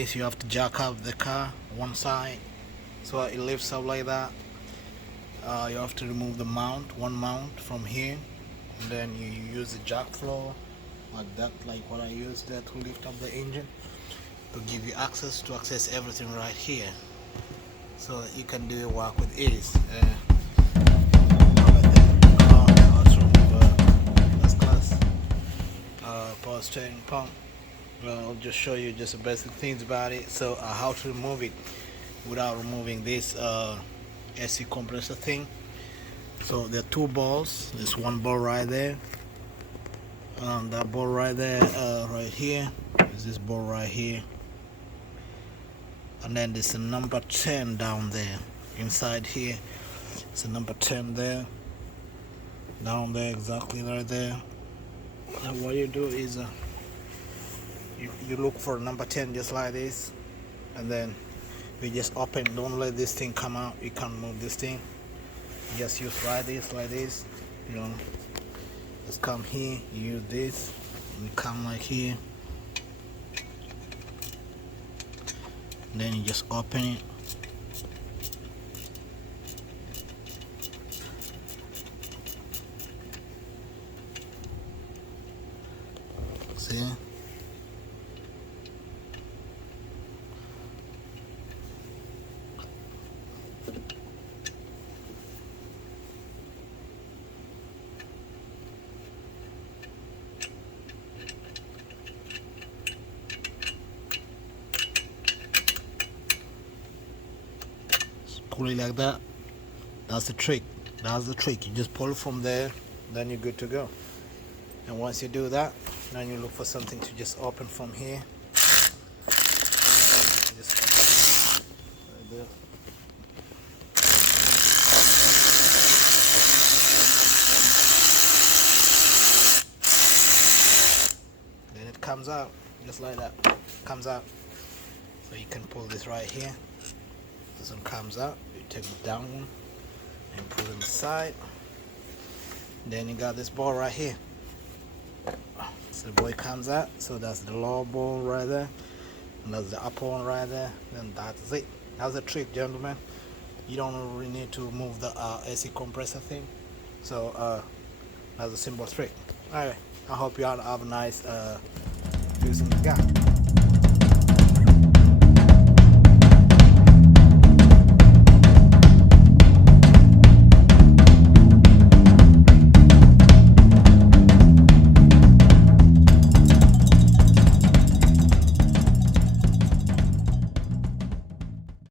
this, you have to jack up the car one side so it lifts up like that. You have to remove the one mount from here, and then you use the jack floor like that, like what I used there to lift up the engine, to give you access to access everything right here, so that you can do your work with ease. Power steering pump. I'll just show you just the basic things about it. So how to remove it without removing this AC compressor thing. So there are two balls. There's one ball right there, that ball right there, right here is this ball right here, and then there's a number 10 down there inside here. It's a number 10 there, down there, exactly right there. And what you do is you look for number 10 just like this, and then you just open. Don't let this thing come out. You can't move this thing. You just use like this, you know. Just come here, you use this, and you come like here, and then you just open it. See? Pull it like that. That's the trick. You just pull it from there, then you're good to go. And once you do that, then you look for something to just open from here. Just open right there. Then it comes out just like that. Comes out. So you can pull this right here. This one comes out. You take the down one and put it on the side. Then you got this ball right here. So the boy comes out. So that's the lower ball right there, and that's the upper one right there. Then that's it. That's the trick, gentlemen. You don't really need to move the AC compressor thing. So that's a simple trick. Alright, I hope you all have a nice using the gun.